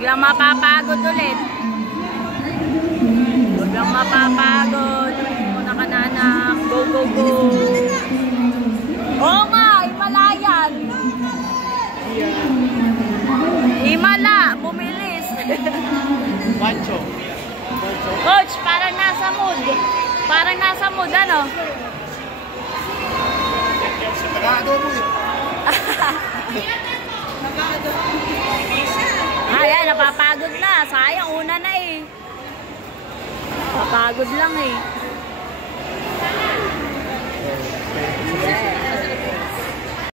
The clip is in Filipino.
Huwag lang mapapagod ulit. Huwag lang mapapagod. Muna ka na anak. Go, go, go. Oo nga, Himalayan. Himala, bumilis. Pancho. Coach, parang nasa mood. Parang nasa mood, ano? Tagado mo eh. Ayan, napapagod na. Sayang, una na eh. Napapagod lang eh. Yeah.